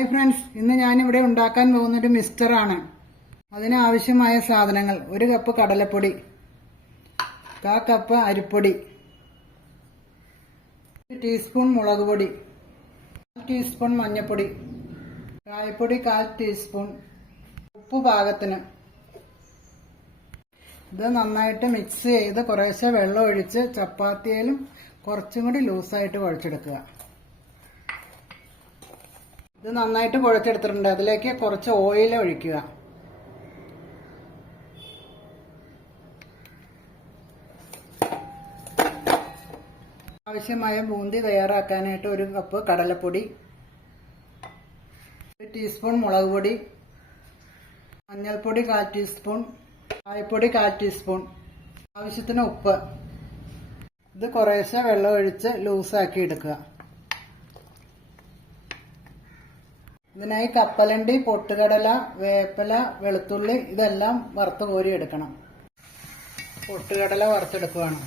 Hi friends ഇന്ന് ഞാനിവിടെ ഉണ്ടാക്കാൻ പോകുന്നൊരു മിക്സ്ചറാണ് അതിനാവശ്യമായ സാധനങ്ങൾ ഒരു കപ്പ് കടലപ്പൊടി കാ കപ്പ് അരിപ്പൊടി ഒരു ടീസ്പൂൺ മുളക് പൊടി കാൽ ടീസ്പൂൺ മഞ്ഞൾപ്പൊടി കായപ്പൊടി കാൽ ടീസ്പൂൺ ഉപ്പ് പാകത്തിന്. ഇത് നന്നായിട്ട് മിക്സ് ചെയ്ത് കുറേശ്ശെ വെള്ളം ഒഴിച്ച് ചപ്പാത്തിയിലും കുറച്ചും കൂടി ലൂസായിട്ട് കുഴച്ചെടുക്കുക. ഇത് നന്നായിട്ട് കുഴച്ചെടുത്തിട്ടുണ്ട് അതിലേക്ക് കുറച്ച് ഓയിൽ ഒഴിക്കുക. ആവശ്യമായ ബൂന്തി തയ്യാറാക്കാനായിട്ട് ഒരു കപ്പ് കടലപ്പൊടി ഒരു ടീസ്പൂൺ മുളക് പൊടി മഞ്ഞൾപ്പൊടി കാൽ ടീസ്പൂൺ കായപ്പൊടി കാൽ ടീസ്പൂൺ ആവശ്യത്തിന് ഉപ്പ്. ഇത് കുറേശ്ശെ വെള്ളം ഒഴിച്ച് ലൂസാക്കി എടുക്കുക. ഇതിനായി കപ്പലണ്ടി പൊട്ടുകടല വേപ്പില വെളുത്തുള്ളി ഇതെല്ലാം വറുത്ത് കോരി എടുക്കണം. പൊട്ടുകടല വറുത്തെടുക്കുകയാണ്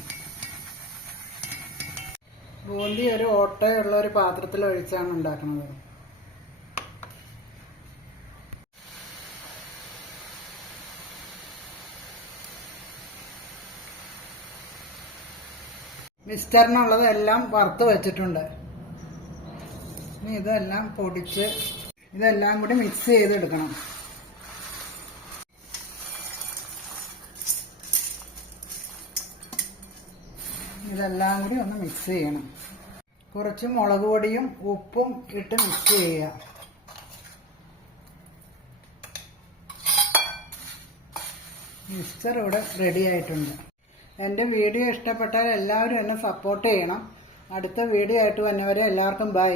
ബൂന്തി ഒരു ഓട്ടയുള്ള ഒരു പാത്രത്തിൽ ഒഴിച്ചാണ് ഉണ്ടാക്കുന്നത്. മിസ്റ്ററിനുള്ളതെല്ലാം വറുത്ത് വെച്ചിട്ടുണ്ട്. ഇനി ഇതെല്ലാം പൊടിച്ച് ഇതെല്ലാം കൂടി മിക്സ് ചെയ്തെടുക്കണം. ഇതെല്ലാം കൂടി ഒന്ന് മിക്സ് ചെയ്യണം. കുറച്ച് മുളക് പൊടിയും ഉപ്പും ഇട്ട് മിക്സ് ചെയ്യുക. മിക്സർ ഇവിടെ റെഡി ആയിട്ടുണ്ട്. എന്റെ വീഡിയോ ഇഷ്ടപ്പെട്ടാൽ എല്ലാവരും എന്നെ സപ്പോർട്ട് ചെയ്യണം. അടുത്ത വീഡിയോ ആയിട്ട് വന്നവരെ എല്ലാവർക്കും ബൈ